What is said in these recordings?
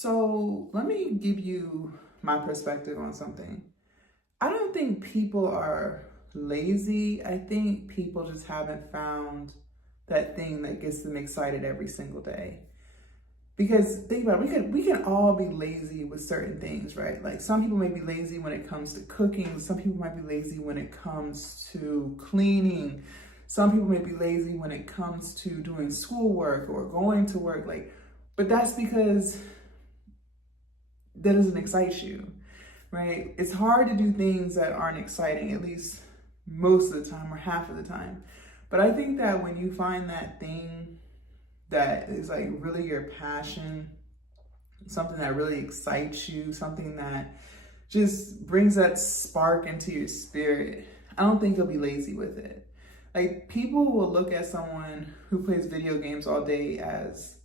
So let me give you my perspective on something. I don't think people are lazy. I think people just haven't found that thing that gets them excited every single day. Because think about it, we can all be lazy with certain things, right? Like some people may be lazy when it comes to cooking, some people might be lazy when it comes to cleaning, some people may be lazy when it comes to doing schoolwork or going to work. But that's because that doesn't excite you, right? It's hard to do things that aren't exciting, at least most of the time or half of the time. But I think that when you find that thing that is like really your passion, something that really excites you, something that just brings that spark into your spirit, I don't think you'll be lazy with it. Like people will look at someone who plays video games all day as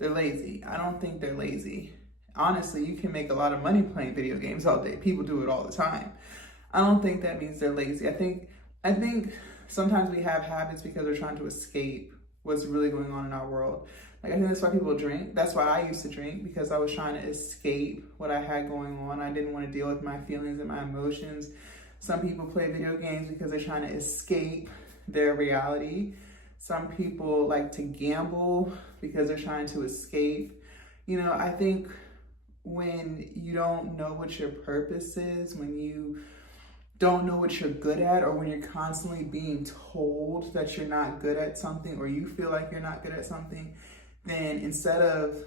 they're lazy. I don't think they're lazy. Honestly, you can make a lot of money playing video games all day. People do it all the time. I don't think that means they're lazy. I think sometimes we have habits because we're trying to escape what's really going on in our world. Like I think that's why people drink. That's why I used to drink, because I was trying to escape what I had going on. I didn't want to deal with my feelings and my emotions. Some people play video games because they're trying to escape their reality. Some people like to gamble because they're trying to escape. I think when you don't know what your purpose is, when you don't know what you're good at, or when you're constantly being told that you're not good at something, or you feel like you're not good at something, then instead of,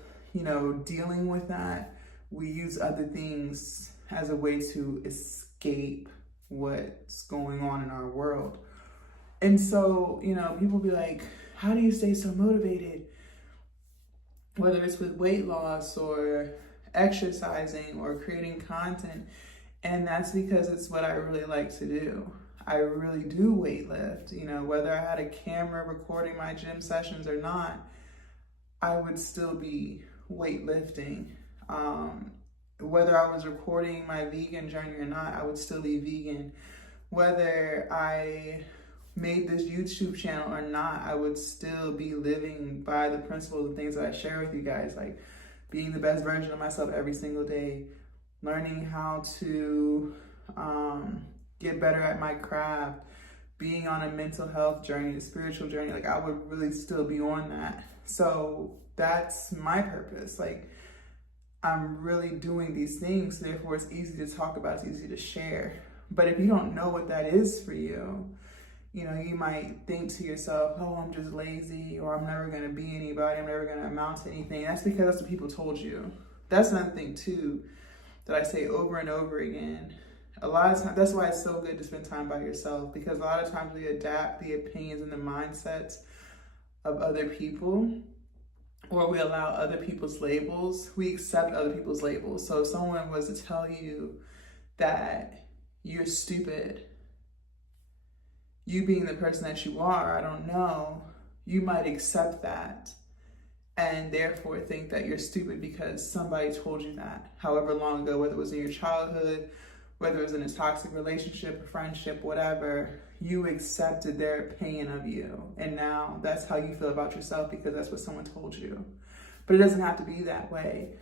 dealing with that, we use other things as a way to escape what's going on in our world. And so, people be like, how do you stay so motivated? Whether it's with weight loss or exercising or creating content. And that's because it's what I really like to do. I really do weight lift. Whether I had a camera recording my gym sessions or not, I would still be weightlifting. Whether I was recording my vegan journey or not, I would still be vegan. Whether I made this YouTube channel or not, I would still be living by the principles and things that I share with you guys, like being the best version of myself every single day, learning how to get better at my craft, being on a mental health journey, a spiritual journey. Like I would really still be on that. So that's my purpose. Like I'm really doing these things, therefore it's easy to talk about, it's easy to share. But if you don't know what that is for you, you might think to yourself, oh, I'm just lazy, or I'm never going to be anybody, I'm never going to amount to anything. That's because that's what people told you. That's another thing too that I say over and over again. A lot of times, that's why it's so good to spend time by yourself, because a lot of times we adapt the opinions and the mindsets of other people, or we allow other people's labels. We accept other people's labels. So if someone was to tell you that you're stupid, you being the person that you are, I don't know, you might accept that and therefore think that you're stupid because somebody told you that however long ago, whether it was in your childhood, whether it was in a toxic relationship, a friendship, whatever, you accepted their opinion of you. And now that's how you feel about yourself because that's what someone told you. But it doesn't have to be that way.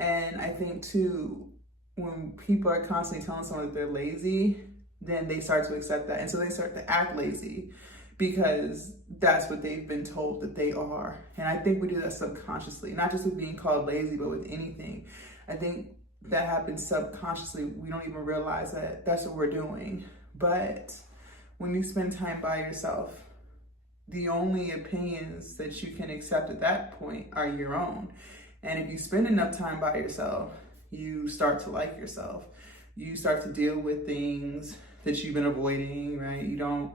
And I think too, when people are constantly telling someone that they're lazy, then they start to accept that. And so they start to act lazy because that's what they've been told that they are. And I think we do that subconsciously, not just with being called lazy, but with anything. I think that happens subconsciously. We don't even realize that that's what we're doing. But when you spend time by yourself, the only opinions that you can accept at that point are your own. And if you spend enough time by yourself, you start to like yourself. You start to deal with things that you've been avoiding, right? You don't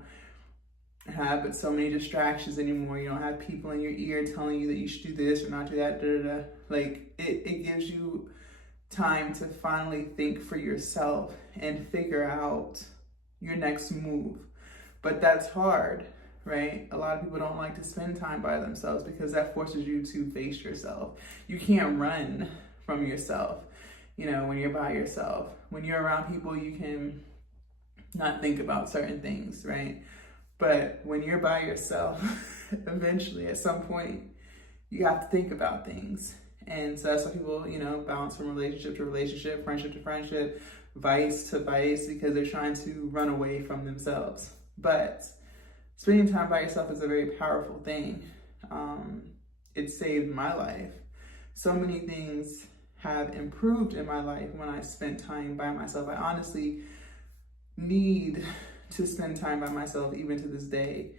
have but so many distractions anymore. You don't have people in your ear telling you that you should do this or not do that. Like it gives you time to finally think for yourself and figure out your next move. But that's hard, right? A lot of people don't like to spend time by themselves because that forces you to face yourself. You can't run from yourself, when you're by yourself. When you're around people, you can not think about certain things, right? But when you're by yourself, eventually at some point, you have to think about things. And so that's why people, you know, bounce from relationship to relationship, friendship to friendship, vice to vice, because they're trying to run away from themselves. But spending time by yourself is a very powerful thing. It saved my life. So many things have improved in my life when I spent time by myself. I honestly need to spend time by myself even to this day.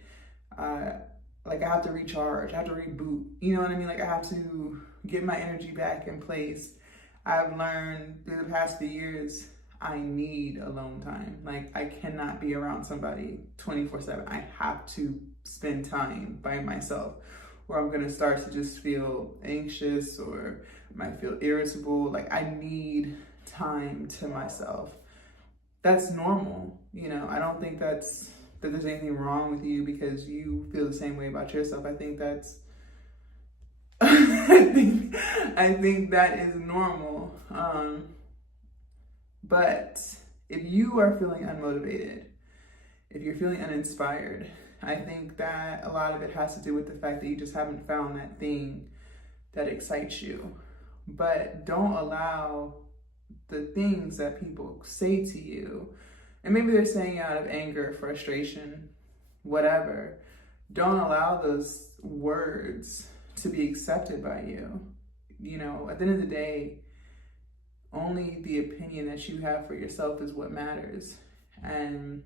Like I have to recharge, I have to reboot, you know what I mean? Like I have to get my energy back in place. I've learned through the past few years, I need alone time. Like I cannot be around somebody 24/7. I have to spend time by myself, or I'm gonna start to just feel anxious or might feel irritable. Like I need time to myself. That's normal, you know. I don't think that there's anything wrong with you because you feel the same way about yourself. I think that's I think that is normal. But if you are feeling unmotivated, if you're feeling uninspired, I think that a lot of it has to do with the fact that you just haven't found that thing that excites you. But don't allow the things that people say to you, and maybe they're saying out of anger, frustration, whatever, don't allow those words to be accepted by you. You know, at the end of the day, only the opinion that you have for yourself is what matters. And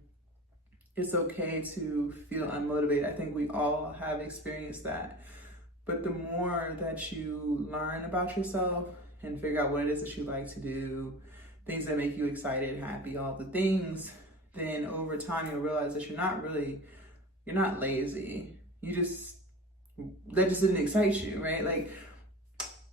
it's okay to feel unmotivated. I think we all have experienced that. But the more that you learn about yourself and figure out what it is that you like to do, things that make you excited, happy, all the things, then over time you'll realize that you're not lazy. That just didn't excite you, right? Like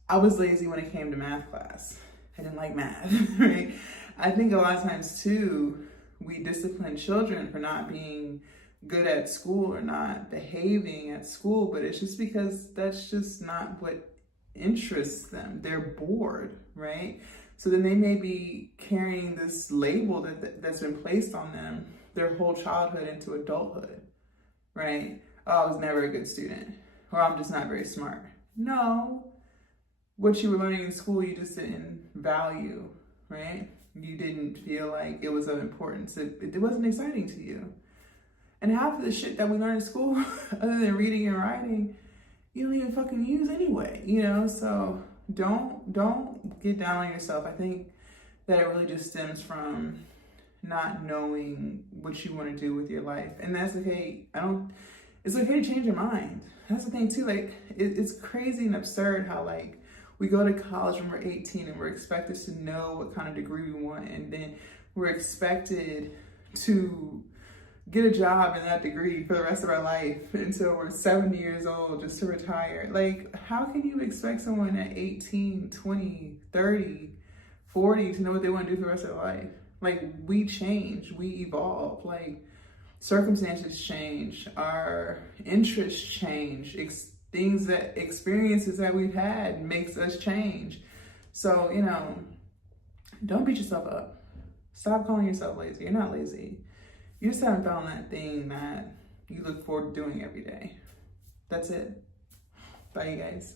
I was lazy when it came to math class. I didn't like math, right? I think a lot of times too, we discipline children for not being good at school or not behaving at school, but it's just because that's just not what interests them. They're bored, right? So then they may be carrying this label that's been placed on them their whole childhood into adulthood, right? Oh, I was never a good student, or I'm just not very smart. No, what you were learning in school, you just didn't value, right? You didn't feel like it was of importance. It wasn't exciting to you. And half of the shit that we learn in school, other than reading and writing, you don't even fucking use anyway, you know? So don't get down on yourself. I think that it really just stems from not knowing what you want to do with your life. And that's okay. It's okay to change your mind. That's the thing too. Like it's crazy and absurd how like we go to college when we're 18 and we're expected to know what kind of degree we want. And then we're expected to get a job in that degree for the rest of our life until we're 70 years old just to retire. Like, how can you expect someone at 18, 20, 30, 40 to know what they want to do for the rest of their life? Like, we change, we evolve, like circumstances change, our interests change, experiences that we've had makes us change. So, you know, don't beat yourself up. Stop calling yourself lazy. You're not lazy. You just haven't found that thing that you look forward to doing every day. That's it. Bye, you guys.